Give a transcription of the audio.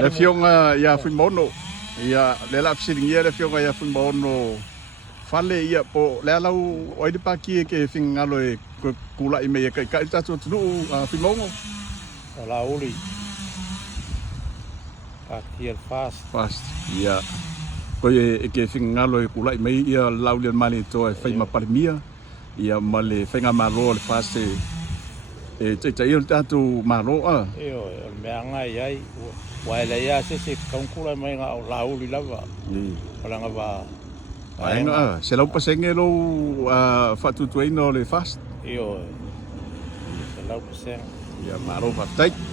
Le fionga ia fuimono. Ia le la fsiringia le fionga ia fuimono. Fale ia po le lau oi de paki ke fingalo e kula i me ka tatu tunu fuimongo. La uli. Hier fast. Fast. Ia. Ko e ke fingalo e kula i me ia lau le mani to e fai mapalmia. Ia male fenga malo le fast e te ia tatu malo a. Io me anga ai wa le ia se kankula mai nga la uli lava. Ola nga va. Ainga, se lau pasenge lo fatu tuino le fast. Io se lau pasenge. Ia malo fatai.